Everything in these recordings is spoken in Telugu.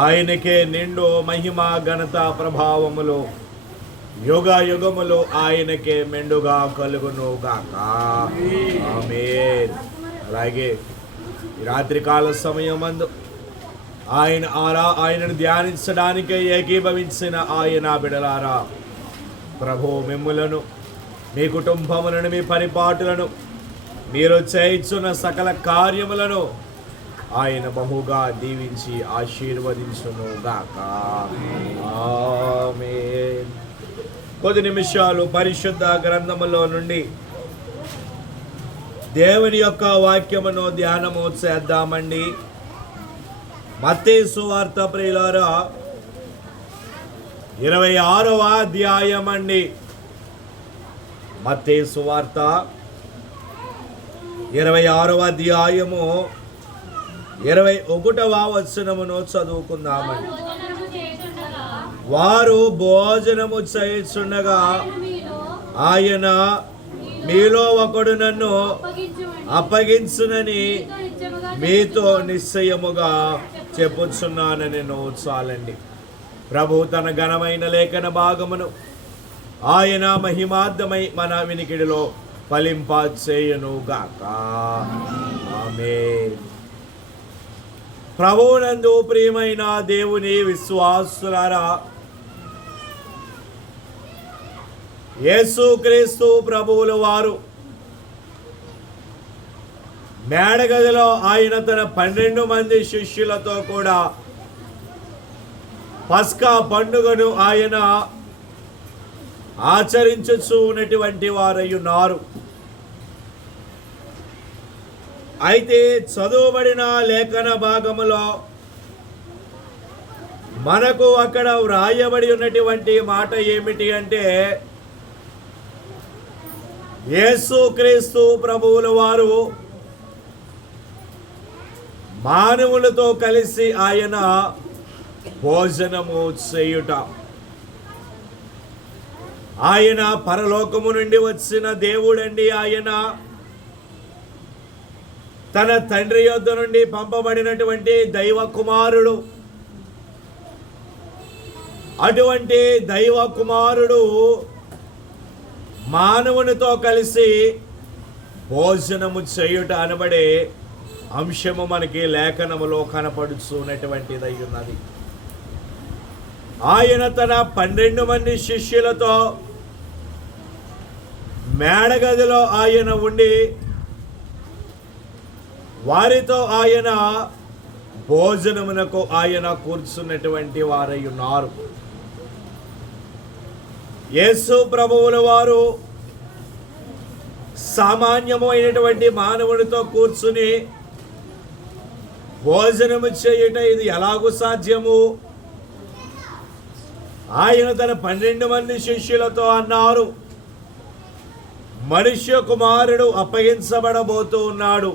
ఆయనకే నిండు మహిమ ఘనత ప్రభావములు యుగ యుగములు ఆయనకే మెండుగా కలుగును గాక. ఆమేన్. అలాగే ఈ రాత్రికాల సమయమందు ఆయనను ధ్యానించడానికే ఏకీభవించిన ఆయన బిడలారా, ప్రభు మిమ్ములను, మీ కుటుంబములను, మీ పరిపాటులను, మీరు చేయుచున్న సకల కార్యములను ఆయన బహుగా దీవించి ఆశీర్వదించును గాక. ఆమేన్. కొద్ది నిమిషాలు పరిశుద్ధ గ్రంథములో నుండి దేవుని యొక్క వాక్యమును ధ్యానము చేద్దామండి. మత్తయి సువార్త ప్రియులారా 26వ అధ్యాయం అండి. మత్తయి సువార్త 26వ అధ్యాయము 21వ వచనమును చదువుకుందామండి. వారు భోజనము చేయుచుండగా ఆయన, మీలో ఒకడు నన్ను అప్పగించునని మీతో నిశ్చయముగా చెప్పుచున్నానని చాలండి. ప్రభు తన ఘనమైన లేఖన భాగమును ఆయన మహిమార్థమై మన వినికిడిలో ఫలింప చేయును గాక. ఆమేన్. ప్రభువునందు ప్రియమైన దేవుని విశ్వాసులారా, యేసుక్రీస్తు ప్రభువుల వారు మేడగదిలో ఆయన తన 12 మంది శిష్యులతో కూడా పస్కా పండుగను ఆయన ఆచరించుచూ ఉన్నటువంటి వారయ్యున్నారు. అయితే చదువుబడిన లేఖన భాగములో మనకు అక్కడ వ్రాయబడి ఉన్నటువంటి మాట ఏమిటి అంటే, యేసుక్రీస్తు ప్రభువుల వారు మానవులతో కలిసి ఆయన భోజనము చేయుట. ఆయన పరలోకము నుండి వచ్చిన దేవుడండి. ఆయన తన తండ్రి యొద్ద నుండి పంపబడినటువంటి దైవ కుమారుడు. అటువంటి దైవ కుమారుడు మానవునితో కలిసి భోజనము చేయుట అనబడే అంశము మనకి లేఖనములో కనపడుచున్నటువంటిదై ఉన్నది. ఆయన తన 12 మంది శిష్యులతో మేడగదిలో ఆయన ఉండి వారితో ఆయన భోజనమునకు ఆయన కూర్చున్నటువంటి వారై ఉన్నారు. యేసు ప్రభువుల వారు సామాన్యమైనటువంటి మానవునితో కూర్చుని భోజనము చేయుట ఇది ఎలాగూ సాధ్యము? ఆయన తన 12 మంది శిష్యులతో అన్నారు, మనుష్య కుమారుడు అప్పగించబడబోతూ ఉన్నాడు.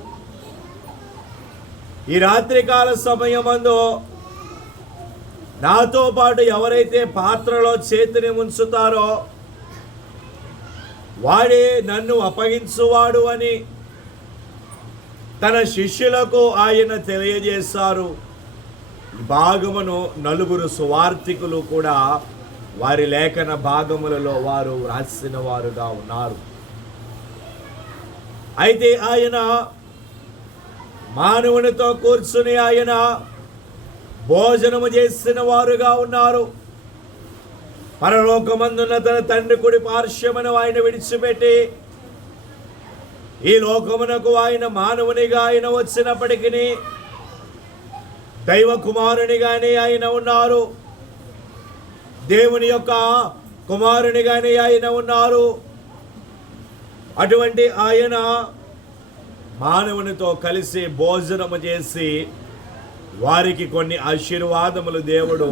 ఈ రాత్రికాల సమయమందు నాతో పాటు ఎవరైతే పాత్రలో చేతిని ఉంచుతారో వాడే నన్ను అప్పగించువాడు అని తన శిష్యులకు ఆయన తెలియజేశారు. ఈ భాగమును 4 సువార్తికులు కూడా వారి లేఖన భాగములలో వారు రాసిన వారుగా ఉన్నారు. అయితే ఆయన మానవునితో కూర్చుని ఆయన భోజనము చేసిన వారుగా ఉన్నారు. పరలోకమందున్న తన తండ్రి కుడి పార్శ్వమును ఆయన విడిచిపెట్టి ఈ లోకమునకు ఆయన మానవునిగా ఆయన వచ్చినప్పటికీ దైవ కుమారునిగానే ఆయన ఉన్నారు. దేవుని యొక్క కుమారునిగానే ఆయన ఉన్నారు. అటువంటి ఆయన మానవునితో కలిసి భోజనము చేసి వారికి కొన్ని ఆశీర్వాదములు దేవుడు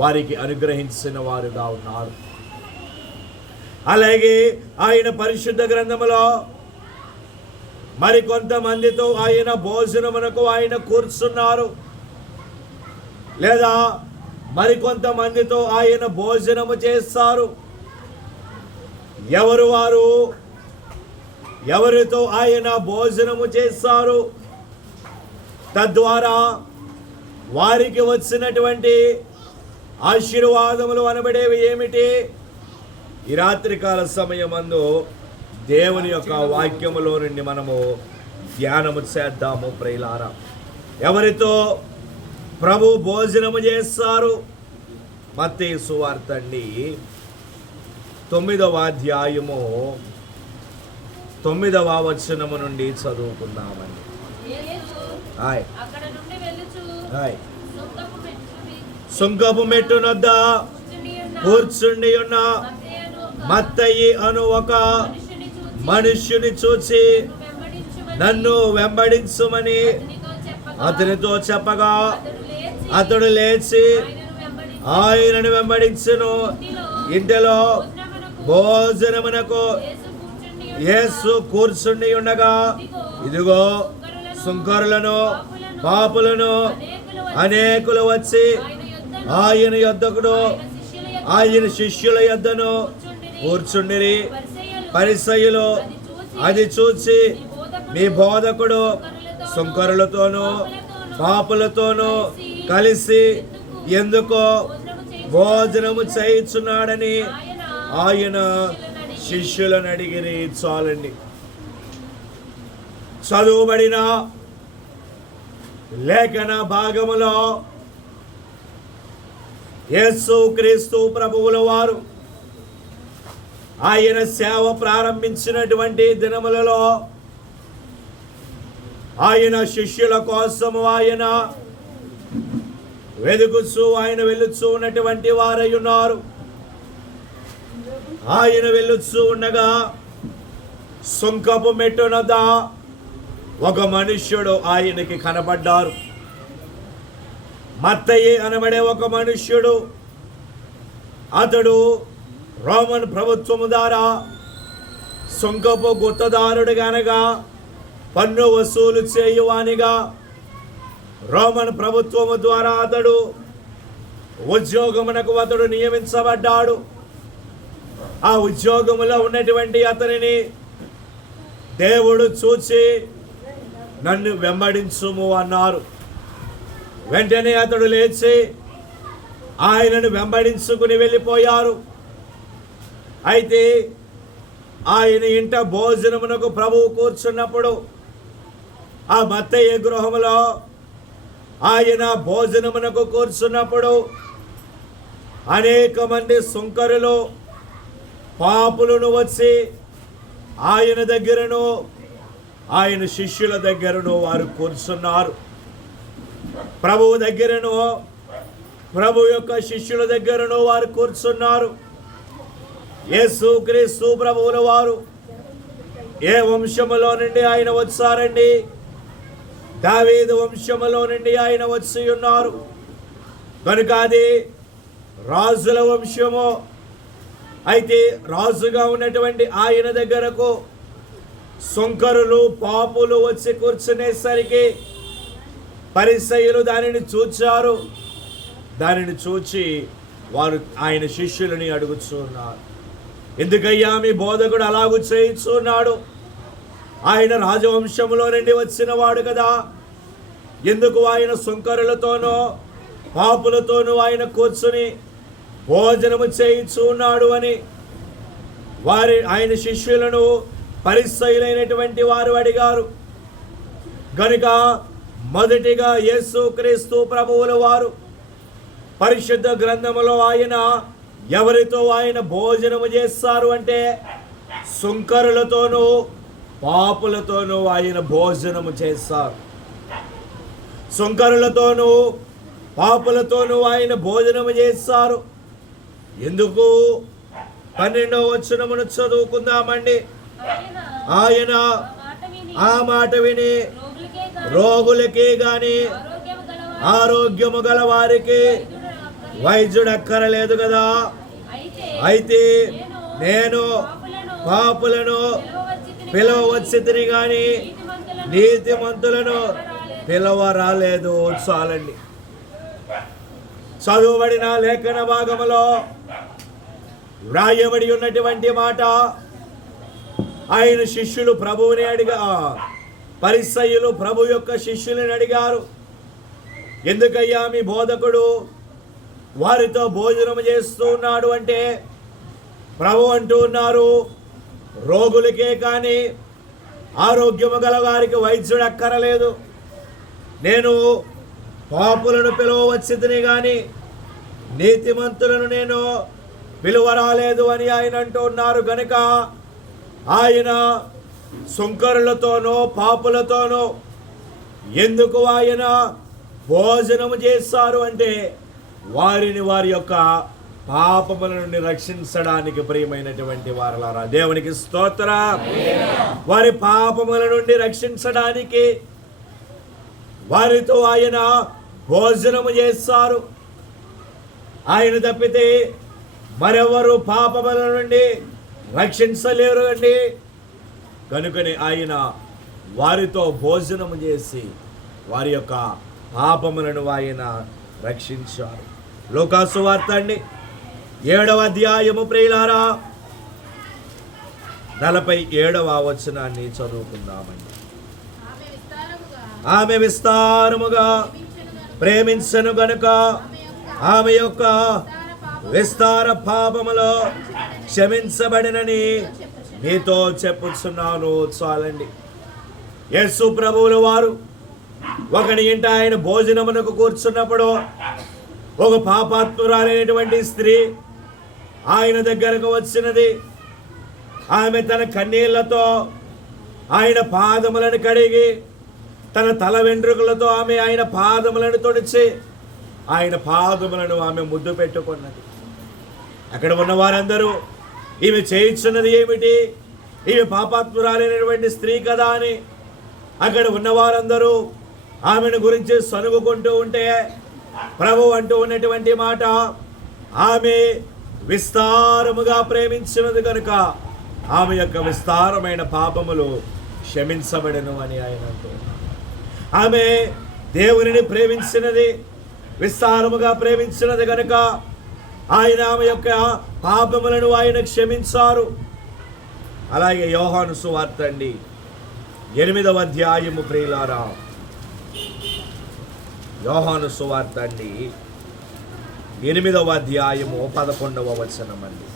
వారికి అనుగ్రహించిన వారుగా ఉన్నారు. అలాగే ఆయన పరిశుద్ధ గ్రంథములో మరికొంతమందితో ఆయన భోజనమునకు ఆయన కూర్చున్నారు, లేదా మరికొంతమందితో ఆయన భోజనము చేస్తారు. ఎవరు వారు? ఎవరితో ఆయన భోజనము చేస్తారు? తద్వారా వారికి వచ్చినటువంటి ఆశీర్వాదములు అనబడేవి ఏమిటి? ఈ రాత్రికాల సమయమందు దేవుని యొక్క వాక్యములో నుండి మనము ధ్యానము చేద్దాము ప్రియులారా. ఎవరితో ప్రభు భోజనము చేస్తారు? మత్తయి సువార్త అండి 9వ అధ్యాయము 9వ వచనము నుండి చదువుకుందామండి. సుంకపు మెట్టునొద్ద కూర్చుండి ఉన్న మత్తయి అను ఒక మనుష్యుని చూచి నన్ను వెంబడించుమని అతనితో చెప్పగా అతడు లేచి ఆయనను వెంబడించును. ఇంటిలో భోజనమునకు యేసు కూర్చుండి ఉండగా ఇదిగో సుంకరులను పాపులను అనేకులు వచ్చి ఆయన యొద్దకును ఆయన శిష్యుల యొద్దను కూర్చుండిరి. పరిసయ్యులు అది చూచి మీ బోధకుడు సుంకరులతోనూ పాపులతోనూ కలిసి ఎందుకో భోజనము చేయుచున్నాడని ఆయన శిష్యులను అడిగిరి. చాలండి. చదువుబడిన లేఖన భాగములో యేసు క్రీస్తు ప్రభువుల వారు ఆయన సేవ ప్రారంభించినటువంటి దినములలో ఆయన శిష్యుల కోసము ఆయన వెదుకుచూ ఆయన వెళ్ళుచూ ఉన్నటువంటి వారై ఉన్నారు. ఆయన వెళ్ళుచూ ఉండగా సుంకపు మెట్టునొద్ద ఒక మనుష్యుడు ఆయనకి కనబడ్డారు. మత్తయి అనబడే ఒక మనుష్యుడు. అతడు రోమన్ ప్రభుత్వము ద్వారా సుంకపు గుత్తదారుడుగా అనగా పన్ను వసూలు చేయువానిగా రోమన్ ప్రభుత్వము ద్వారా అతడు ఉద్యోగమునకు అతడు నియమించబడ్డాడు. ఆ ఉద్యోగములో ఉన్నటువంటి అతనిని దేవుడు చూచి నన్ను వెంబడించుము అన్నారు. వెంటనే అతడు లేచి ఆయనను వెంబడించుకుని వెళ్ళిపోయారు. అయితే ఆయన ఇంట భోజనమునకు ప్రభువు కూర్చున్నప్పుడు ఆ మత్తయి గృహములో ఆయన భోజనమునకు కూర్చున్నప్పుడు అనేక మంది సుంకరులు పాపులను వచ్చి ఆయన దగ్గరను ఆయన శిష్యుల దగ్గరను వారు కూర్చున్నారు. ప్రభువు దగ్గరను ప్రభు యొక్క శిష్యుల దగ్గరను వారు కూర్చున్నారు. యేసు క్రీస్తు ప్రభువుల వారు ఏ వంశములో నుండి ఆయన వచ్చారండి? దావీదు వంశములో నుండి ఆయన వచ్చి ఉన్నారు. కనుక అది రాజుల వంశము. అయితే రాజుగా ఉన్నటువంటి ఆయన దగ్గరకు సుంకరులు పాపులు వచ్చి కూర్చునేసరికి పరిసయ్యులు దానిని చూచారు. దానిని చూచి వారు ఆయన శిష్యులని అడుగుచున్నారు, ఎందుకయ్యా మీ బోధకుడు అలాగూ చేయిస్తున్నాడు? ఆయన రాజవంశములో నుండి వచ్చిన వాడు కదా, ఎందుకు ఆయన సుంకరులతోనూ పాపులతోనూ ఆయన కూర్చుని భోజనము చేయిస్తున్నాడు అని ఆయన శిష్యులను పరిసయ్యులైనటువంటి వారు అడిగారు. గనుక మొదటిగా యేసు క్రీస్తు ప్రభువుల వారు పరిశుద్ధ గ్రంథములో ఆయన ఎవరితో ఆయన భోజనము చేస్తారు అంటే సుంకరులతోనూ పాపులతోనూ ఆయన భోజనము చేస్తారు. సుంకరులతోనూ పాపులతోనూ ఆయన భోజనము చేస్తారు. ఎందుకు? 12వ వచనమును చదువుకుందామండి. ఆయన ఆ మాట విని రోగులకే గాని ఆరోగ్యము గల వారికి వైద్యుడు అక్కరలేదు కదా. అయితే నేను పాపులను పిలవవచ్చితిని గాని నీతిమంతులను పిలవరాలేదు. చాలండి. చదువుబడిన లేఖన భాగములో వ్రాయబడి ఉన్నటువంటి మాట, ఆయన శిష్యులు ప్రభువుని పరిసయ్యులు ప్రభు యొక్క శిష్యులను అడిగారు, ఎందుకయ్యా మీ బోధకుడు వారితో భోజనం చేస్తూ ఉన్నాడు అంటే ప్రభు అంటూ ఉన్నారు, రోగులకే కానీ ఆరోగ్యము గల వారికి వైద్యుడు అక్కరలేదు. నేను పాపులను పిలువవచ్చితిని కానీ నీతిమంతులను నేను పిలువరాలేదు అని ఆయన అంటూ ఉన్నారు. గనుక ఆయన సుంకరులతోనూ పాపులతోనూ ఎందుకు ఆయన భోజనము చేస్తారు అంటే వారిని వారి యొక్క పాపముల నుండి రక్షించడానికి. ప్రియమైనటువంటి వారలారా, దేవునికి స్తోత్రం. వారి పాపముల నుండి రక్షించడానికి వారితో ఆయన భోజనము చేస్తారు. ఆయన తప్పితే మరెవరు పాపముల నుండి రక్షించలేరు అండి. కనుకనే ఆయన వారితో భోజనము చేసి వారి యొక్క పాపములను ఆయన రక్షించారు. లూకాసు వార్త అండి 7వ అధ్యాయము ప్రియులారా 47వ వచనాన్ని చదువుకుందామండి. ఆమె విస్తారముగా ప్రేమించను గనుక ఆమె యొక్క విస్తార పాపములో క్షమించబడినని మీతో చెప్పుచున్నాను. చాలండి. యేసు ప్రభువుల వారు ఒకని ఇంట ఆయన భోజనమునకు కూర్చున్నప్పుడు ఒక పాపాత్మురాలైనటువంటి స్త్రీ ఆయన దగ్గరకు వచ్చినది. ఆమె తన కన్నీళ్లతో ఆయన పాదములను కడిగి తన తల వెంట్రుకలతో ఆమె ఆయన పాదములను తొడిచి ఆయన పాదములను ఆమె ముద్దు పెట్టుకున్నది. అక్కడ ఉన్న వారందరూ ఈమె చేయించున్నది ఏమిటి, ఈమె పాపాత్మురాలైనటువంటి స్త్రీ కదా అని అక్కడ ఉన్నవారందరూ ఆమెను గురించి సనుగుకుంటూ ఉంటే ప్రభు అంటూ ఉన్నటువంటి మాట, ఆమె విస్తారముగా ప్రేమించినది కనుక ఆమె యొక్క విస్తారమైన పాపములు క్షమించబడను అని ఆయన అంటూ ఆమె దేవునిని ప్రేమించినది, విస్తారముగా ప్రేమించినది కనుక ఆయన ఆమె యొక్క పాపములను ఆయన క్షమించారు. అలాగే యోహాను సువార్త అండి 8వ అధ్యాయము ప్రియులారా, యోహాను సువార్త అండి 8వ అధ్యాయము 11వ వచనం అండి.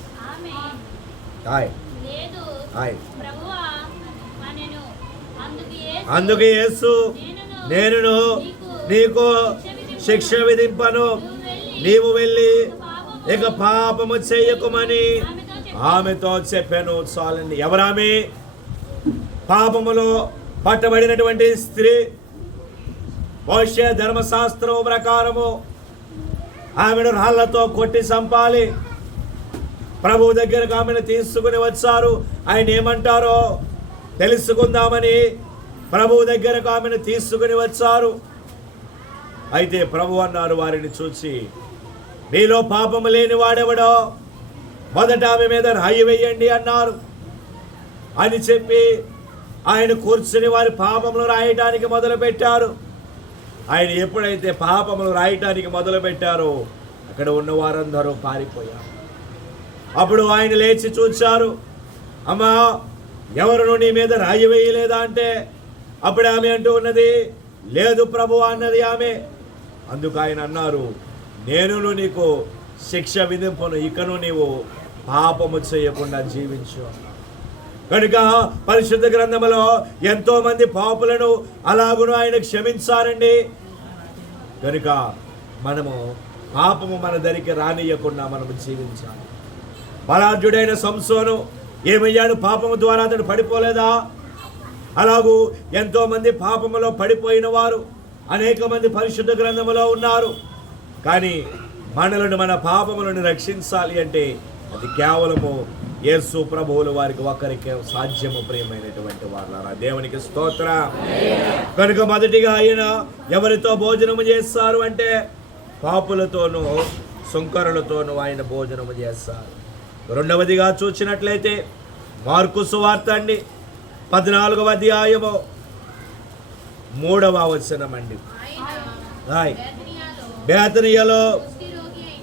అందుకే యేసు నేను నీకు శిక్ష విధింపను, నీవు వెళ్ళి ఇక పాపము చేయకుమని ఆమెతో చెప్పాను. చాలండి. ఎవరామె? పాపములో పట్టబడినటువంటి స్త్రీ. మోషే ధర్మశాస్త్రం ప్రకారము ఆమెను రాళ్లతో కొట్టి చంపాలి. ప్రభు దగ్గరకు ఆమెను తీసుకుని వచ్చారు. ఆయన ఏమంటారో తెలుసుకుందామని ప్రభు దగ్గరకు ఆమెను తీసుకుని వచ్చారు. అయితే ప్రభు అన్నారు వారిని చూసి, మీలో పాపము లేని వాడెవడో మొదట ఆమె మీద రాయి వేయండి అన్నారు. అని చెప్పి ఆయన కూర్చుని వారి పాపములు రాయటానికి మొదలు పెట్టారు. ఆయన ఎప్పుడైతే పాపములు రాయటానికి మొదలు పెట్టారో అక్కడ ఉన్న వారందరూ పారిపోయారు. అప్పుడు ఆయన లేచి చూచారు, అమ్మా ఎవరు నీ మీద రాయి వేయలేదా అంటే అప్పుడు ఆమె అంటూ ఉన్నది, లేదు ప్రభు అన్నది ఆమె. అందుకు ఆయన అన్నారు, నేను నీకు శిక్ష విధింపను, ఇకను నీవు పాపము చేయకుండా జీవించు. కనుక పరిశుద్ధ గ్రంథములో ఎంతో మంది పాపులను అలాగును ఆయన క్షమించారండి. కనుక మనము పాపము మన దరికి రానియకుండా మనము జీవించాలి. బలాఢ్యుడైన సంసోను ఏమయ్యాడు? పాపము ద్వారా అతడు పడిపోలేదా? అలాగూ ఎంతో మంది పాపములో పడిపోయిన వారు అనేక మంది పరిశుద్ధ గ్రంథములో ఉన్నారు. కానీ మనలను మన పాపములను రక్షించాలి అంటే అది కేవలము యేసు ప్రభువుల వారికి ఒకరికే సాధ్యము. ప్రియమైనటువంటి వాళ్ళారా, దేవునికి స్తోత్రం. కనుక మొదటిగా ఆయన ఎవరితో భోజనము చేస్తారు అంటే పాపులతోనూ సుంకరులతోనూ ఆయన భోజనము చేస్తారు. రెండవదిగా చూసినట్లయితే మార్కు సువార్త అండి 14వ అధ్యాయము 3వ వచనం అండి. బేతనియలో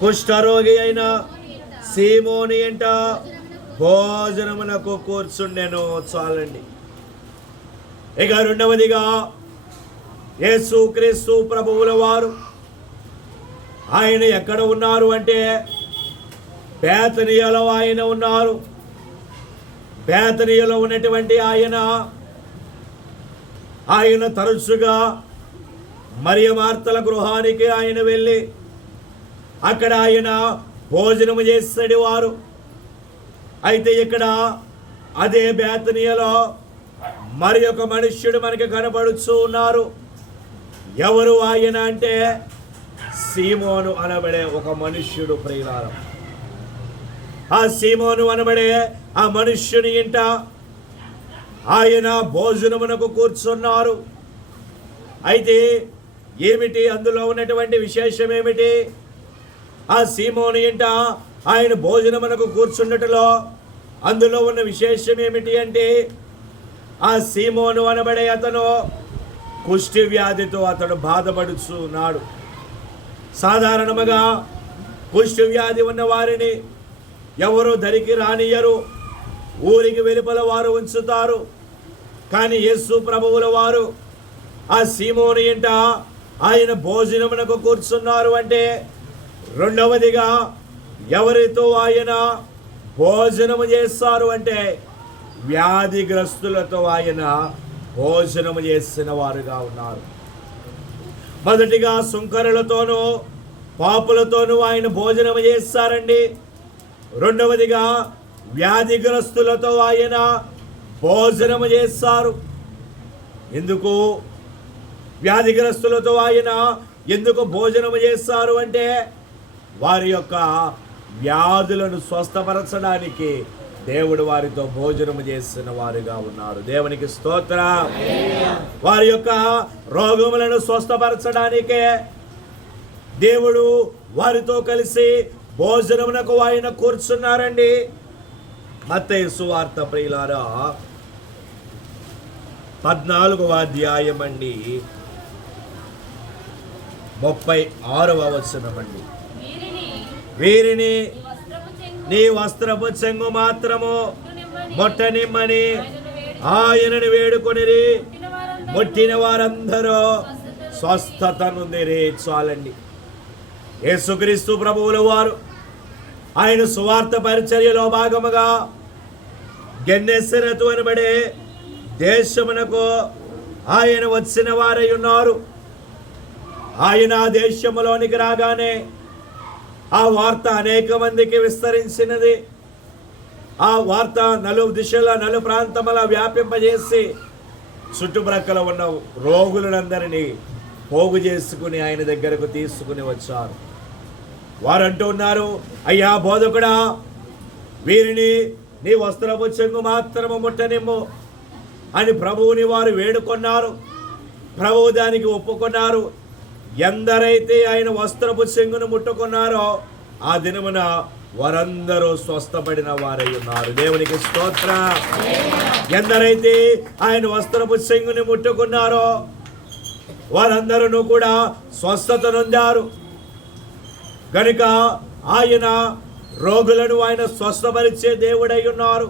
కుష్ఠరోగి అయిన సీమోని ఎంట భోజనమునకు కూర్చుండెను. చాలండి. ఇక రెండవదిగా యేసు క్రీస్తు ప్రభువుల వారు ఆయన ఎక్కడ ఉన్నారు అంటే బేతనియలో ఆయన ఉన్నారు. బేతనియలో ఉన్నటువంటి ఆయన తరచుగా మరియ మార్తల గృహానికి ఆయన వెళ్ళి అక్కడ ఆయన భోజనము చేసేది వారు. అయితే ఇక్కడ అదే బేతనియలో మరి ఒక మనుష్యుడు మనకి కనబడుతూ ఉన్నారు. ఎవరు ఆయన అంటే సీమోను అనబడే ఒక మనుష్యుడు. ప్రియులారా, ఆ సీమోను అనబడే ఆ మనుష్యుని ఇంట ఆయన భోజనమునకు కూర్చున్నారు. అయితే ఏమిటి అందులో ఉన్నటువంటి విశేషం ఏమిటి? ఆ సీమోను ఇంట ఆయన భోజనమునకు కూర్చున్నట్టులో అందులో ఉన్న విశేషం ఏమిటి అంటే ఆ సీమోను అనబడే అతను కుష్టి వ్యాధితో అతడు బాధపడుతూ ఉన్నాడు. సాధారణముగా కుష్టి వ్యాధి ఉన్న వారిని ఎవరు దరికి రానియరు, ఊరికి వెలుపల వారు ఉంచుతారు. కానీ యేసు ప్రభువుల వారు ఆ సీమోను ఇంట ఆయన భోజనమునకు కూర్చున్నారు. అంటే రెండవదిగా ఎవరితో ఆయన భోజనము చేస్తారు అంటే వ్యాధిగ్రస్తులతో ఆయన భోజనము చేసిన వారుగా ఉన్నారు. మొదటిగా సుంకరులతోనూ పాపులతోనూ ఆయన భోజనము చేస్తారండి. రెండవదిగా వ్యాధిగ్రస్తులతో ఆయన భోజనము చేస్తారు. ఎందుకు వ్యాధిగ్రస్తులతో ఆయన ఎందుకు భోజనము చేస్తారు అంటే వారి యొక్క వ్యాధులను స్వస్థపరచడానికి దేవుడు వారితో భోజనము చేసిన వారుగా ఉన్నారు. దేవునికి స్తోత్రం. వారి యొక్క రోగములను స్వస్థపరచడానికే దేవుడు వారితో కలిసి భోజనమునకు ఆయన కూర్చున్నారండి. మత్తయి సువార్త ప్రియులారా 14వ అధ్యాయం అండి 36వ వచనం అండి. వీరిని నీ వస్త్రపు చెంగు మాత్రము ముట్టనిమ్మని ఆయనను వేడుకొనిరి. ముట్టిన వారందరూ స్వస్థత నొందిరి. చాలండి. యేసుక్రీస్తు ప్రభువుల వారు ఆయన సువార్త పరిచర్యలో భాగముగా గెన్నెసరతు అనబడే దేశమునకు ఆయన వచ్చిన వారై ఉన్నారు. ఆయన దేశములోనికి రాగానే ఆ వార్త అనేక మందికి విస్తరించినది. ఆ వార్త నలు దిశల నలు ప్రాంతముల వ్యాపింపజేసి చుట్టుప్రక్కల ఉన్న రోగులందరినీ పోగు చేసుకుని ఆయన దగ్గరకు తీసుకుని వచ్చారు. వారు అంటూ ఉన్నారు, అయ్యా బోధకుడా, వీరిని నీ వస్త్రపు చెంగు మాత్రము ముట్టనిమ్ము అని ప్రభువుని వారు వేడుకొన్నారు. ప్రభువు దానికి ఒప్పుకున్నారు. ఎందరైతే ఆయన వస్త్రపు చెంగును ముట్టుకున్నారో ఆ దినమున వారందరూ స్వస్థపడిన వారై ఉన్నారు. దేవునికి స్తోత్రం. ఎందరైతే ఆయన వస్త్రపు చెంగుని ముట్టుకున్నారో వారందరూ కూడా స్వస్థత నొందారు. కనుక ఆయన రోగులను ఆయన స్వస్థపరిచే దేవుడై ఉన్నారు.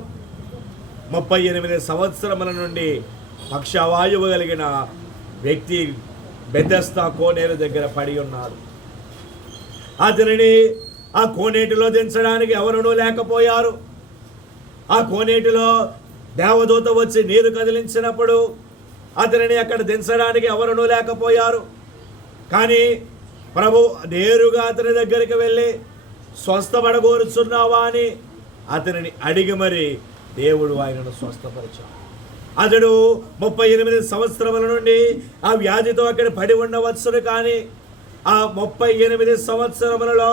38 సంవత్సరముల నుండి పక్షవాయువు కలిగిన వ్యక్తి బెతెస్దా కోనేరు దగ్గర పడి ఉన్నారు. అతనిని ఆ కోనేటిలో దించడానికి ఎవరునూ లేకపోయారు. ఆ కోనేటిలో దేవదూత వచ్చి నీరు కదిలించినప్పుడు అతనిని అక్కడ దించడానికి ఎవరునూ లేకపోయారు. కానీ ప్రభు నేరుగా అతని దగ్గరికి వెళ్ళి స్వస్థపడగోరుచున్నావా అని అతనిని అడిగి మరి దేవుడు ఆయనను స్వస్థపరిచాడు. అతడు 38 సంవత్సరముల నుండి ఆ వ్యాధితో అక్కడ పడి ఉండవచ్చును. కానీ ఆ 38 సంవత్సరములలో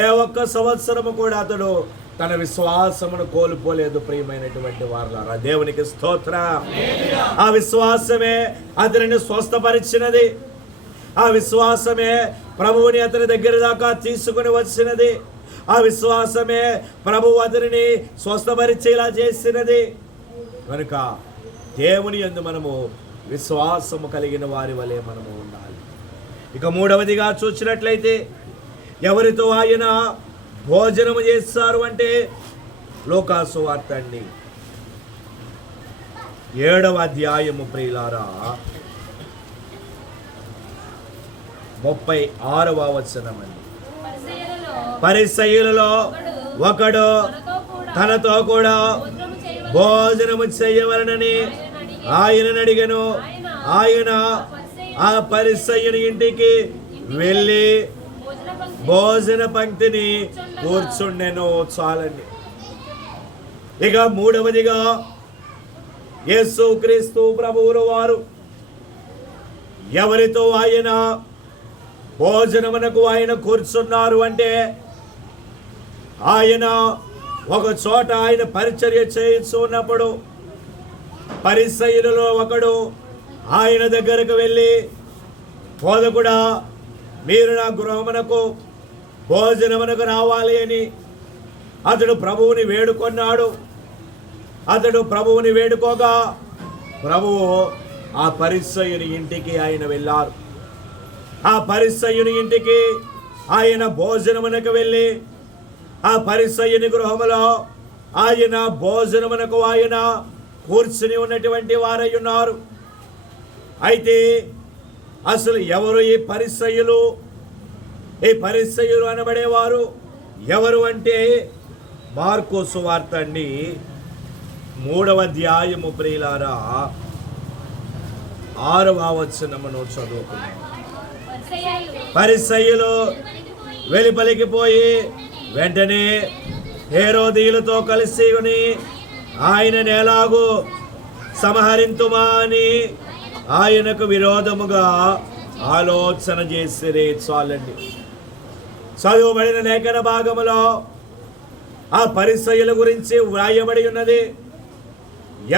ఏ ఒక్క సంవత్సరము కూడా అతడు తన విశ్వాసమును కోల్పోలేదు. ప్రియమైనటువంటి వారలారా, దేవునికి స్తోత్రం. ఆ విశ్వాసమే అతనిని స్వస్థపరిచినది. ఆ విశ్వాసమే ప్రభువుని అతని దగ్గర దాకా తీసుకుని వచ్చినది. ఆ విశ్వాసమే ప్రభువు అతనిని స్వస్థపరిచేలా చేసినది. కనుక దేవుని యందు మనము విశ్వాసము కలిగిన వారి వలె మనము ఉండాలి. ఇక మూడవదిగా చూసినట్లయితే ఎవరితో ఆయన భోజనము చేస్తారు అంటే లూకాసు వార్త అండి 7వ అధ్యాయము ప్రియులారా 36వ వచనం అండి. పరిసయ్యులలో ఒకడు తనతో కూడా భోజనము చేయవలనని ఆయనను అడిగెను. ఆయన ఆ పరిసయ్యుని ఇంటికి వెళ్ళి భోజన పంక్తిని కూర్చుండెను. చాలండి. ఇక మూడవదిగా యేసుక్రీస్తు ప్రభువుల వారు ఎవరితో ఆయన భోజనమునకు ఆయన కూర్చున్నారు అంటే, ఆయన ఒక చోట ఆయన పరిచర్య చేస్తున్నప్పుడు పరిసయ్యులలో ఒకడు ఆయన దగ్గరకు వెళ్ళి, బోధకుడా, మీరు నా గృహమునకు భోజనమునకు రావాలి అని అతడు ప్రభువుని వేడుకొన్నాడు. అతడు ప్రభువుని వేడుకోగా ప్రభువు ఆ పరిసయ్యుని ఇంటికి ఆయన వెళ్ళారు. ఆ పరిసయ్యుని ఇంటికి ఆయన భోజనమునకు వెళ్ళి ఆ పరిసయ్యుని గృహములో ఆయన భోజనమునకు ఆయన కూర్చుని ఉన్నటువంటి వారై ఉన్నారు. అయితే అసలు ఎవరు ఈ పరిసయ్యులు? ఈ పరిసయ్యులు అనబడేవారు ఎవరు అంటే, మార్కు సువార్త అండి 3వ అధ్యాయము ప్రియులారా 6వ వచనమును చదువుకున్నాం. పరిసయ్యులు వెలుపలికి పోయి వెంటనే హేరోదీయులతో కలిసి ఆయనను ఎలాగూ సంహరింతుమా అని ఆయనకు విరోధముగా ఆలోచన చేసిరే. చాలండి. చదువుబడిన లేఖన భాగములో ఆ పరిసయ్యుల గురించి వ్రాయబడి ఉన్నది.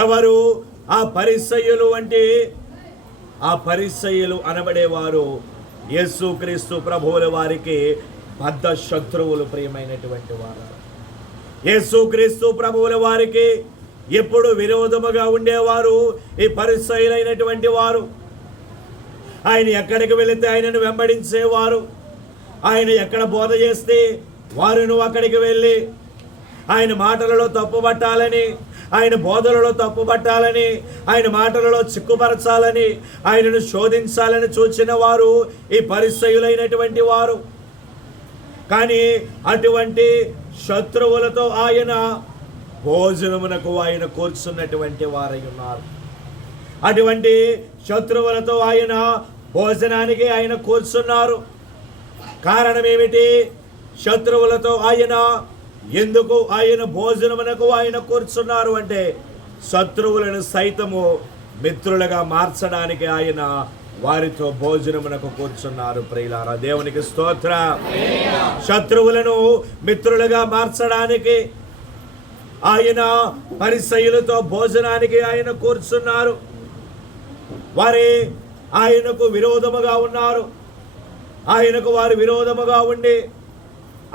ఎవరు ఆ పరిసయ్యులు అంటే, ఆ పరిసయ్యులు అనబడేవారు యేసుక్రీస్తు ప్రభువుల వారికి బద్ధ శత్రువులు. ప్రియమైనటువంటి వారు, యేసుక్రీస్తు ప్రభువుల వారికి ఎప్పుడు విరోధముగా ఉండేవారు ఈ పరిసయ్యులైనటువంటి వారు. ఆయన ఎక్కడికి వెళితే ఆయనను వెంబడించేవారు. ఆయన ఎక్కడ బోధ చేస్తే వారును అక్కడికి వెళ్ళి ఆయన మాటలలో తప్పుపట్టాలని, ఆయన బోధలలో తప్పుపట్టాలని, ఆయన మాటలలో చిక్కుపరచాలని, ఆయనను శోధించాలని చూచిన వారు ఈ పరిసయ్యులైనటువంటి వారు. కానీ అటువంటి శత్రువులతో ఆయన భోజనమునకు ఆయన కూర్చున్నటువంటి వారై ఉన్నారు. అటువంటి శత్రువులతో ఆయన భోజనానికి ఆయన కూర్చున్నారు. కారణం ఏమిటి? శత్రువులతో ఆయన ఎందుకు ఆయన భోజనమునకు ఆయన కూర్చున్నారు అంటే, శత్రువులను సైతము మిత్రులుగా మార్చడానికి ఆయన వారితో భోజనమునకు కూర్చున్నారు. ప్రియులారా, దేవునికి స్తోత్రం. శత్రువులను మిత్రులుగా మార్చడానికి ఆయన పరిసయ్యులతో భోజనానికి ఆయన కూర్చున్నారు. వారి ఆయనకు విరోధముగా ఉన్నారు. ఆయనకు వారు విరోధముగా ఉండి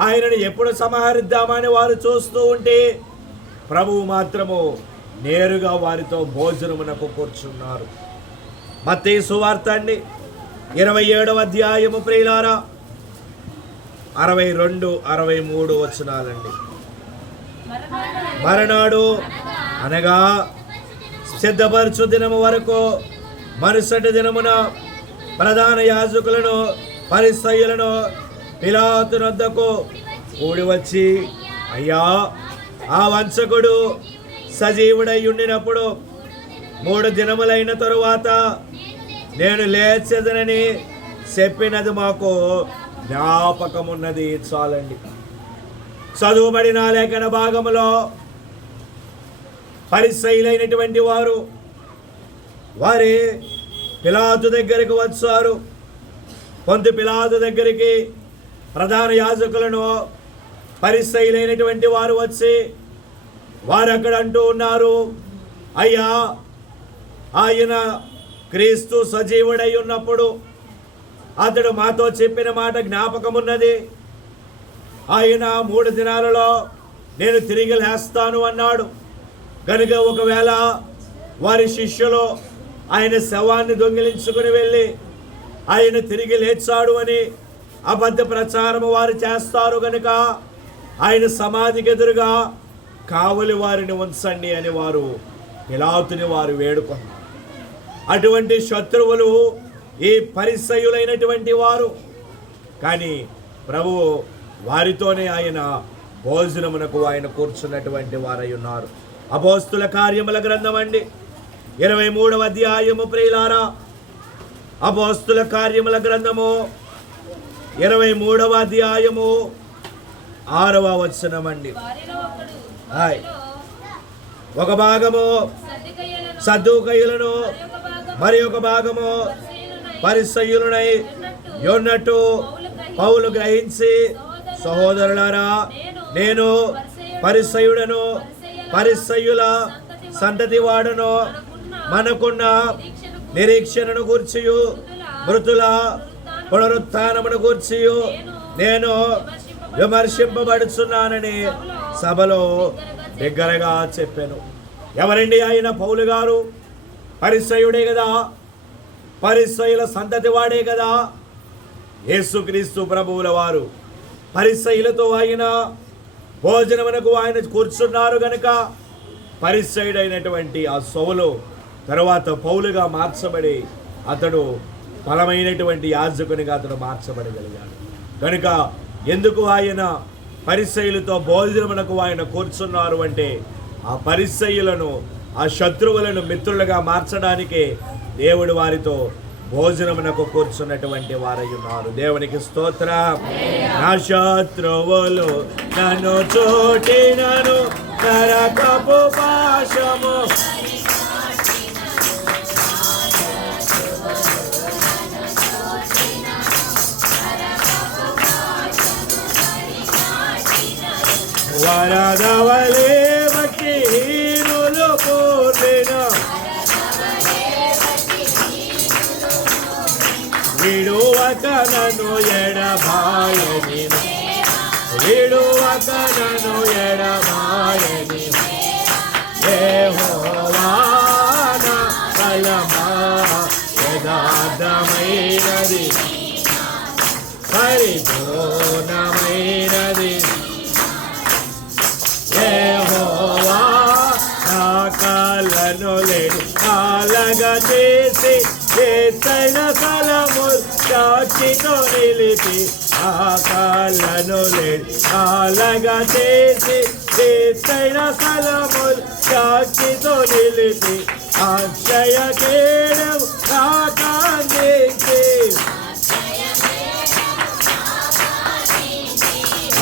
ఆయనను ఎప్పుడు సంహరిద్దామని వారు చూస్తూ ఉంటే, ప్రభువు మాత్రము నేరుగా వారితో భోజనమునకు కూర్చున్నారు. మత్తయి సువార్త అండి 27వ అధ్యాయము ప్రియులారా 62, 63 వచనాలండి. మరునాడు అనగా సిద్ధపరచు దినము వరకు మరుసటి దినమున ప్రధాన యాజకులను పరిసయ్యులను పిలాతు వద్దకు కూడి వచ్చి, అయ్యా, ఆ వంచకుడు సజీవుడై ఉండినప్పుడు 3 దినములైన తరువాత నేను లేచెదనని చెప్పినది మాకు జ్ఞాపకమున్నది. చాలండి. చదువుబడిన లేఖన భాగములో పరిసయ్యులైనటువంటి వారు వారి పిలాతు దగ్గరికి వచ్చారు. పొంతు పిలాతు దగ్గరికి ప్రధాన యాజకులను పరిసయ్యులైనటువంటి వారు వచ్చి వారు అక్కడ అంటూ ఉన్నారు, అయ్యా, ఆయన క్రీస్తు సజీవుడై ఉన్నప్పుడు అతడు మాతో చెప్పిన మాట జ్ఞాపకమున్నది. ఆయన 3 దినాలలో నేను తిరిగి లేస్తాను అన్నాడు. కనుక ఒకవేళ వారి శిష్యులు ఆయన శవాన్ని దొంగిలించుకుని వెళ్ళి ఆయన తిరిగి లేచాడు అని అబద్ధ ప్రచారము వారు చేస్తారు కనుక ఆయన సమాధికి ఎదురుగా కావలి వారిని ఉంచండి అని వారు పిలాతుని వారు వేడుకున్నారు. అటువంటి శత్రువులు ఈ పరిసయ్యులైనటువంటి వారు. కానీ ప్రభువు వారితోనే ఆయన భోజనమునకు ఆయన కూర్చున్నటువంటి వారై ఉన్నారు. అపోస్తుల కార్యముల గ్రంథం అండి 23వ అధ్యాయము ప్రియులారా, అపోస్తుల కార్యముల గ్రంథము 23వ అధ్యాయము 6వ వచనం అండి. ఒక భాగము సద్దూకయ్యులను మరి ఒక భాగము పరిసయ్యులనై ఉన్నట్టు పౌలు గ్రహించి, సహోదరులారా, నేను పరిసయ్యుడను, పరిసయ్యుల సంతతి వాడను, మనకున్న నిరీక్షణను గూర్చియు మృతుల పునరుత్థానమును గూర్చియు నేను విమర్శింపబడుచున్నానని సభలో బిగ్గరగా చెప్పాను. ఎవరండి ఆయన? పౌలు గారు పరిసయ్యుడే కదా, పరిసయ్యుల సంతతి వాడే కదా. యేసుక్రీస్తు ప్రభువుల వారు పరిసయ్యులతో ఆయన భోజనమునకు ఆయన కూర్చున్నారు గనుక పరిసయ్యుడైనటువంటి ఆ సౌలు తరువాత పౌలుగా మార్చబడి అతడు బలమైనటువంటి యాజకునిగా అతడు మార్చబడగలిగాడు. కనుక ఎందుకు ఆయన పరిసయ్యులతో భోజనమునకు ఆయన కూర్చున్నారు అంటే ఆ పరిసయ్యులను, ఆ శత్రువులను మిత్రులుగా మార్చడానికి దేవుడు వారితో భోజనమునకు కూర్చున్నటువంటి వారై ఉన్నారు. దేవునికి స్తోత్రం. నా శత్రువులు నన్ను చోటినను నరకపు పాశము వరదవలే బట్టి హీనులు పూర్ణ విడువక నన్ను ఎడబాయని, విడువక నన్ను ఎడబాయని యెహోవా నా బలమా, యథార్థమైనది పరిపూర్ణమైనది యెహోవా నా కాళ్ళను లేడు కాలగా చేసి ఎత్తైన స్థలము సాక్షితో నిలిపి, ఆ కాళ్ళను లేడు కాలగా చేసి ఎత్తైన స్థలము సాక్షితో నిలిపి, అక్షయ కేడము నాకాందించి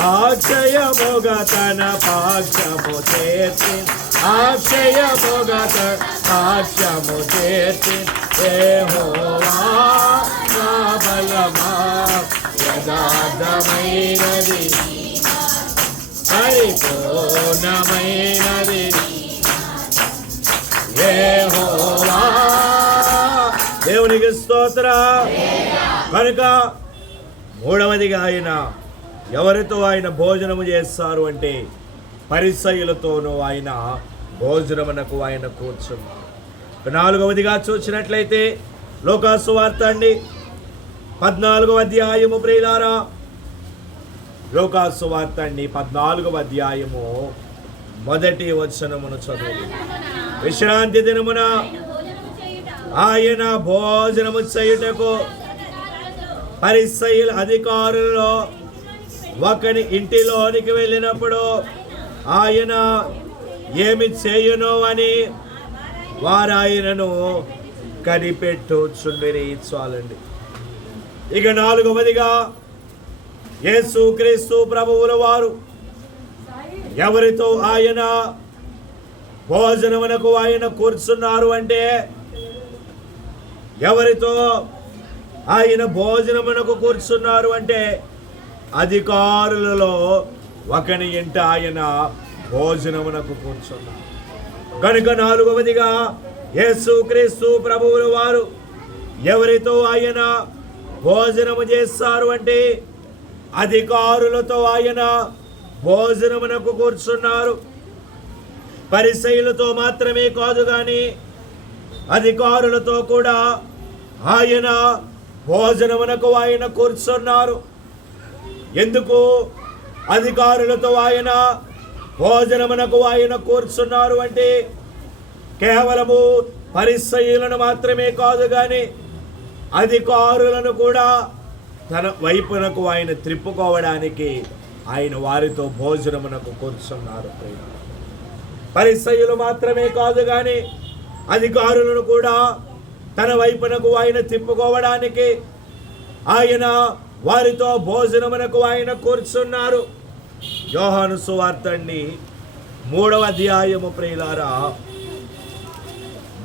అక్షయముగ తన పాక్షము చేర్చి, అక్షయముగ తన పాక్షము చేర్చి యెహోవా నా బలమా, యథార్థమైనది పరిపూర్ణమైనది యెహోవా. దేవునికి స్తోత్రం. కనుక మూడవదిగా ఆయన ఎవరితో ఆయన భోజనము చేస్తారు అంటే పరిసయ్యులతోనూ ఆయన భోజనమునకు ఆయన కూర్చున్నారు. నాలుగవదిగా చూసినట్లయితే లోకాసు వార్త అండి 14వ అధ్యాయము ప్రియులారా, లోకాసు వార్త అండి 14వ అధ్యాయము 1వ వచనమును చదువు. విశ్రాంతి దినమున ఆయన భోజనము చేయుటకు పరిసయ్యుల అధికారులలో ఒకని ఇంటిలోనికి వెళ్ళినప్పుడు ఆయన ఏమి చేయునో అని వారు ఆయనను కనిపెట్టుచుండిరి. చాలండి. ఇక నాలుగవదిగా యేసుక్రీస్తు ప్రభువుల వారు ఎవరితో ఆయన భోజనమునకు ఆయన కూర్చున్నారు అంటే, ఎవరితో ఆయన భోజనమునకు కూర్చున్నారు అంటే అధికారులలో ఒకని ఇంట ఆయన భోజనమునకు కూర్చున్నారు. కనుక నాలుగవదిగా యేసుక్రీస్తు ప్రభువుల వారు ఎవరితో ఆయన భోజనము చేస్తారు అంటే అధికారులతో ఆయన భోజనమునకు కూర్చున్నారు. పరిసయ్యులతో మాత్రమే కాదు కానీ అధికారులతో కూడా ఆయన భోజనమునకు ఆయన కూర్చున్నారు. ఎందుకు అధికారులతో ఆయన భోజనమునకు ఆయన కూర్చున్నారు అంటే కేవలము పరిసయ్యులను మాత్రమే కాదు కానీ అధికారులను కూడా తన వైపునకు ఆయన త్రిప్పుకోవడానికి ఆయన వారితో భోజనమునకు కూర్చున్నారు. పరిసయ్యులు మాత్రమే కాదు కానీ అధికారులను కూడా తన వైపునకు ఆయన తిప్పుకోవడానికి ఆయన వారితో భోజనమునకు ఆయన కూర్చున్నారు. యోహాను సువార్త 3వ అధ్యాయము ప్రియులారా,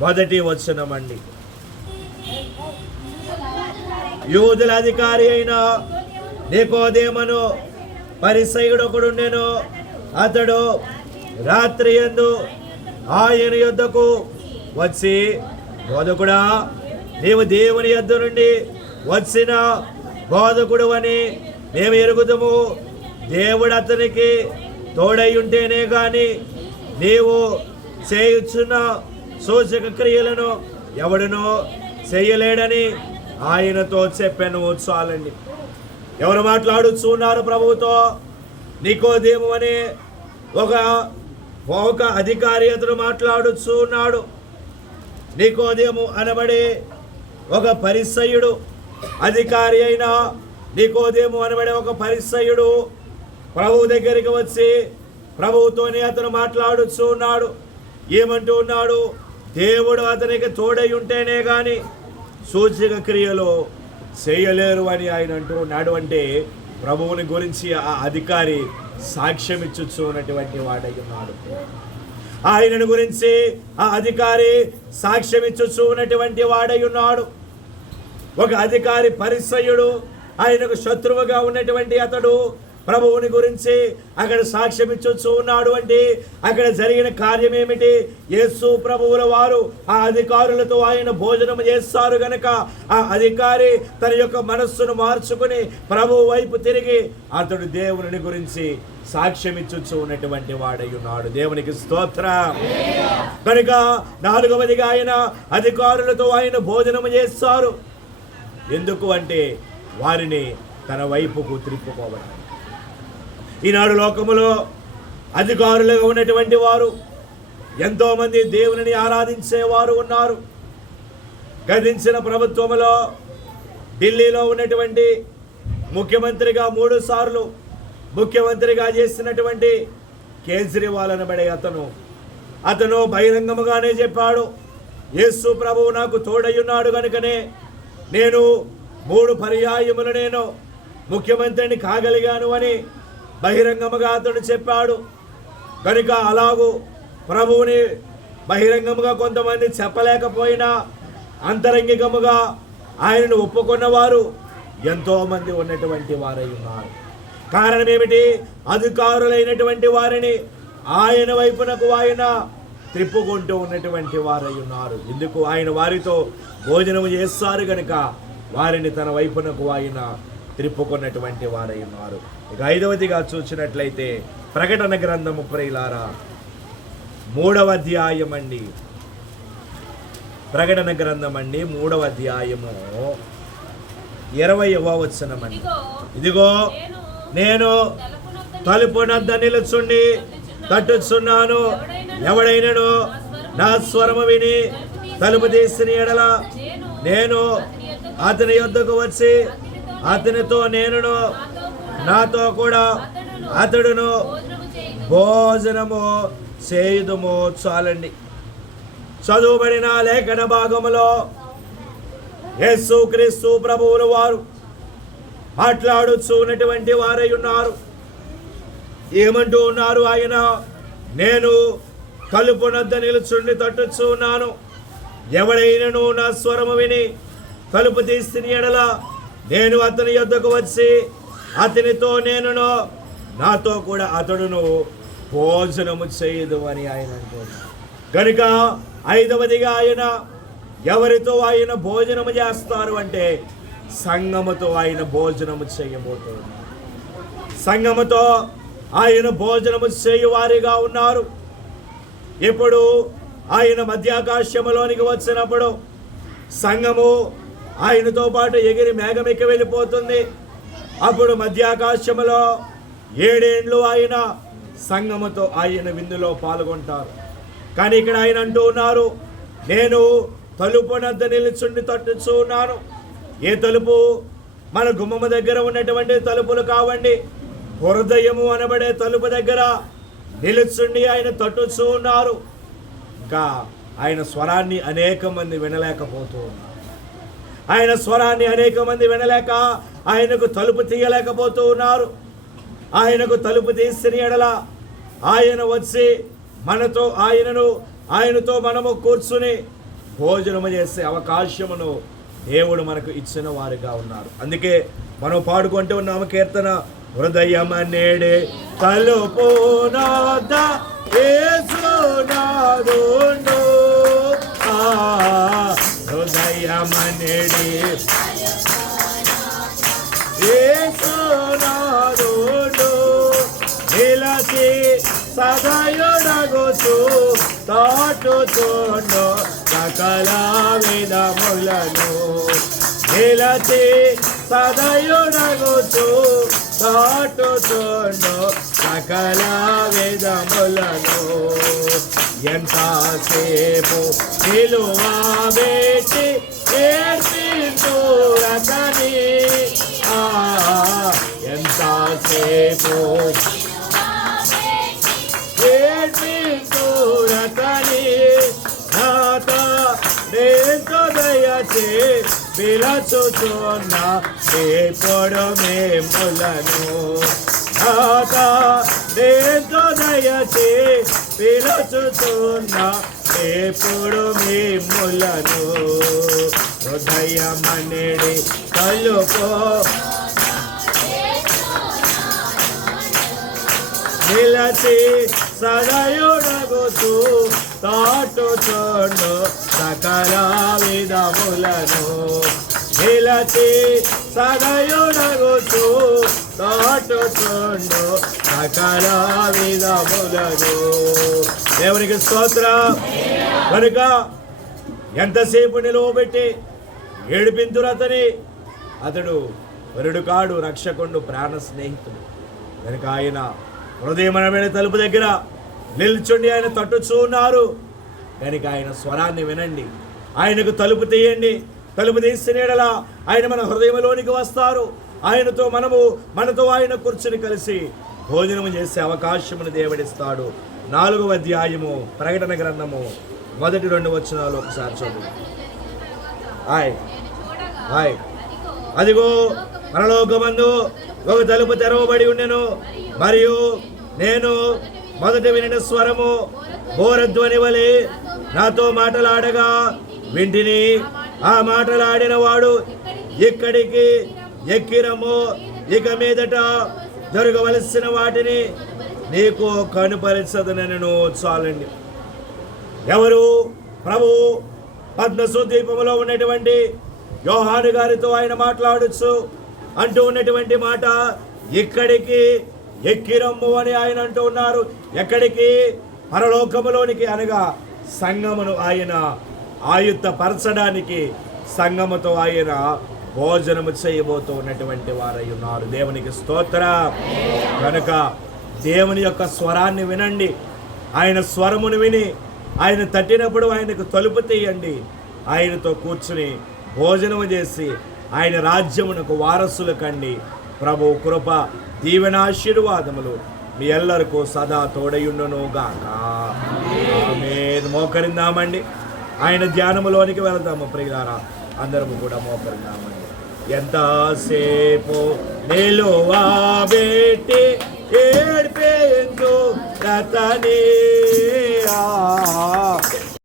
1వ వచనమండి. యూదుల అధికారి అయిన నికోదేమును పరిసయ్యుడు ఒకడుండెను. అతడు రాత్రి యందు ఆయన యొద్దకు వచ్చి, బోధకుడా, నీవు దేవుని యొద్ద నుండి వచ్చిన బోధకుడు అని మేము ఎరుగుదుము. దేవుడు అతనికి తోడై ఉంటేనే గాని నీవు చేయుచున్న సూచక క్రియలను ఎవడునో చేయలేడని ఆయనతో చెప్పాను. చాలండి. ఎవరు మాట్లాడుచున్నారు ప్రభువుతో? నికోదేము అనే ఒక అధికారి అతడు మాట్లాడుచున్నాడు. నికోదేము అనబడే ఒక పరిసయ్యుడు, అధికారి అయిన నికోదేము అనబడే ఒక పరిసయ్యుడు ప్రభువు దగ్గరికి వచ్చి ప్రభువుతోనే అతను మాట్లాడుచున్నాడు. ఏమంటూ ఉన్నాడు? దేవుడు అతనికి తోడై ఉంటేనే కానీ సూచక క్రియలు చేయలేరు అని ఆయన అంటూ ఉన్నాడు. అంటే ప్రభువుని గురించి ఆ అధికారి సాక్ష్యం ఇచ్చుచున్నటువంటి వాడై ఉన్నాడు. ఆయనను గురించి ఆ అధికారి సాక్ష్యం ఇచ్చుచున్నటువంటి వాడై ఉన్నాడు. ఒక అధికారి పరిసయ్యుడు, ఆయనకు శత్రువుగా ఉన్నటువంటి అతడు ప్రభువుని గురించి అక్కడ సాక్ష్యం ఇచ్చొచ్చు ఉన్నాడు. అంటే అక్కడ జరిగిన కార్యం ఏమిటి? యేసు ప్రభువుల వారు ఆ అధికారులతో ఆయన భోజనం చేస్తారు గనక ఆ అధికారి తన యొక్క మనస్సును మార్చుకుని ప్రభువు వైపు తిరిగి అతడు దేవుని గురించి సాక్ష్యం ఇచ్చొచ్చు ఉన్నటువంటి వాడై ఉన్నాడు. దేవునికి స్తోత్రం. కనుక 4వదిగా ఆయన అధికారులతో ఆయన భోజనం చేస్తారు. ఎందుకు అంటే వారిని తన వైపుకు త్రిప్పుకోవడానికి. ఈనాడు లోకములో అధికారులుగా ఉన్నటువంటి వారు ఎంతోమంది దేవుని ఆరాధించేవారు ఉన్నారు. గతించిన ప్రభుత్వములో ఢిల్లీలో ఉన్నటువంటి ముఖ్యమంత్రిగా 3 సార్లు ముఖ్యమంత్రిగా చేసినటువంటి కేజ్రీవాల్ అనబడే అతను బహిరంగముగానే చెప్పాడు, యేసు ప్రభువు నాకు తోడయ్యున్నాడు కనుకనే నేను 3 పర్యాయములు నేను ముఖ్యమంత్రిని కాగలిగాను అని బహిరంగముగా అతడు చెప్పాడు. కనుక అలాగూ ప్రభువుని బహిరంగముగా కొంతమంది చెప్పలేకపోయినా అంతరంగికముగా ఆయనను ఒప్పుకున్నవారు ఎంతోమంది ఉన్నటువంటి వారై ఉన్నారు. కారణం ఏమిటి? అధికారులైనటువంటి వారిని ఆయన వైపునకు ఆయన త్రిప్పుకుంటూ ఉన్నటువంటి వారై ఉన్నారు. ఎందుకు? ఆయన వారితో భోజనం చేస్తారు కనుక వారిని తన వైపునకు ఆయన త్రిప్పుకున్నటువంటి వారై ఉన్నారు. ఇక 5వదిగా చూసినట్లయితే ప్రకటన గ్రంథము ప్రియులారా 3వ అధ్యాయం అండి. ప్రకటన గ్రంథం 3వ అధ్యాయము 20వ వచనం అండి. ఇదిగో నేను తలుపునద్ద నిలుచుండి తట్టుచున్నాను. ఎవడైనను నా స్వరము విని తలుపు తీసిన ఎడల నేను అతని యొద్దకు వచ్చి అతనితో నేనును నాతో కూడా అతడును భోజనము చేయుదుము. చాలండి. చదువుబడిన లేఖన భాగములో యేసు క్రీస్తు ప్రభువుల వారు మాట్లాడుచున్నటువంటి వారై ఉన్నారు. ఏమంటూ ఉన్నారు? ఆయన నేను తలుపునద్ద నిలుచుండి తట్టుచు ఉన్నాను. ఎవడైనను నా స్వరము విని తలుపు తీసిన ఎడల నేను అతని యొద్దకు వచ్చి అతనితో నేనును నాతో కూడా అతడును భోజనము చేయదు అని ఆయన అంటున్నారు. కనుక 5వదిగా ఆయన ఎవరితో ఆయన భోజనము చేస్తారు అంటే సంఘముతో ఆయన భోజనము చేయబోతున్నారు. సంఘముతో ఆయన భోజనము చేయువారిగా ఉన్నారు. ఇప్పుడు ఆయన మధ్యాకాశములోనికి వచ్చినప్పుడు సంఘము ఆయనతో పాటు ఎగిరి మేఘమెక్కి వెళ్ళిపోతుంది. అప్పుడు మధ్యాకాశములో 7 ఏండ్లు ఆయన సంఘముతో ఆయన విందులో పాల్గొంటారు. కానీ ఇక్కడ ఆయన అంటూ ఉన్నారు, నేను తలుపునద్ద నిలుచుండి తట్టుచూ ఉన్నాను. ఏ తలుపు? మన గుమ్మము దగ్గర ఉన్నటువంటి తలుపులు కావండి. హృదయము అనబడే తలుపు దగ్గర నిలుచుండి ఆయన తట్టుచూ ఉన్నారు. ఇంకా ఆయన స్వరాన్ని అనేక మంది వినలేకపోతూ ఉన్నారు. ఆయన స్వరాన్ని అనేక మంది వినలేక ఆయనకు తలుపు తీయలేకపోతూ ఉన్నారు. ఆయనకు తలుపు తీసిన ఎడల ఆయన వచ్చి ఆయనతో మనము కూర్చుని భోజనము చేసే అవకాశమును దేవుడు మనకు ఇచ్చిన వారిగా ఉన్నారు. అందుకే మనం పాడుకుంటూ ఉన్నాము కీర్తన, హృదయమనేడే తలుపు నాద యేసు నాదుండు, హృదయమనేడే యేసు నాదుండు, నిలచి సదయుడగుచు తాటుచుండు సకల విధములను, నిలచి సదయుడగుచు తాటుచుండు సకల విధములను. ఎంతసేపు నిలువబెట్టి ఏడ్పించురకని, ఎంతసేపు ఏడ్పించురకని, నాత నేతో దయచే పిలచుచున్న ఎప్పుడు మేములను, నాత నేతో దయచే పిలచుచున్న ఎప్పుడు మేములను. హృదయమనేడి తలుపు నిలచి సదయుడగుచు తాటుచుండు సకల విధములను, నిలచి సదయుడగుచు తాటుచుండు సకల విధములను. దేవునికి స్తోత్రం. కనుక ఎంతసేపు నిలువబెట్టి ఏడిపింతురు అతడు వరుడు కాడు, రక్షకుండు, ప్రాణ స్నేహితుడు. కనుక ఆయన హృదయమైన తలుపు దగ్గర నిల్చుండి ఆయన తట్టుచూ ఉన్నారు. కనుక ఆయన స్వరాన్ని వినండి, ఆయనకు తలుపు తీయండి. తలుపు తీసిన యెడల ఆయన మన హృదయంలోనికి వస్తారు. మనతో ఆయన కూర్చుని కలిసి భోజనము చేసే అవకాశమును దేవుడిస్తాడు. 4వ అధ్యాయము ప్రకటన గ్రంథము 1-2 వచనాలు ఒకసారి చూడండి. అదిగో పరలోకమందు ఒక తలుపు తెరవబడి ఉండెను, మరియు నేను మొదట వినిన స్వరము బోరధ్వని వలె నాతో మాటలాడగా వింటిని. ఆ మాటలాడిన వాడు, ఇక్కడికి ఎక్కిరము, ఇక మీదట జరగవలసిన వాటిని నీకు కనుపరచదనను. చాలండి. ఎవరు? ప్రభు పద్మసు ద్వీపములో ఉన్నటువంటి యోహాను గారితో ఆయన మాట్లాడచ్చు అంటూ ఉన్నటువంటి మాట, ఇక్కడికి ఎక్కిరమ్ము అని ఆయన అంటూ ఉన్నారు. ఎక్కడికి? పరలోకములోనికి, అనగా సంఘమును ఆయన ఆయుత్తపరచడానికి సంఘముతో ఆయన భోజనము చేయబోతూ ఉన్నటువంటి వారై ఉన్నారు. దేవునికి స్తోత్రం. కనుక దేవుని యొక్క స్వరాన్ని వినండి. ఆయన స్వరమును విని ఆయన తట్టినప్పుడు ఆయనకు తలుపు తీయండి. ఆయనతో కూర్చుని భోజనము చేసి ఆయన రాజ్యమునకు వారసులు కండి. ప్రభు కృప, దీవెన, ఆశీర్వాదములు మీ ఎల్లరికూ సదా తోడయుండును గాక. ఆమేన్. మోకరిందామండి. ఆయన ధ్యానములోనికి వెళదాము ప్రియులారా. అందరము కూడా మోకరిందామండి. ఎంతసేపు నిలువబెట్టి ఏడ్పించు రతని,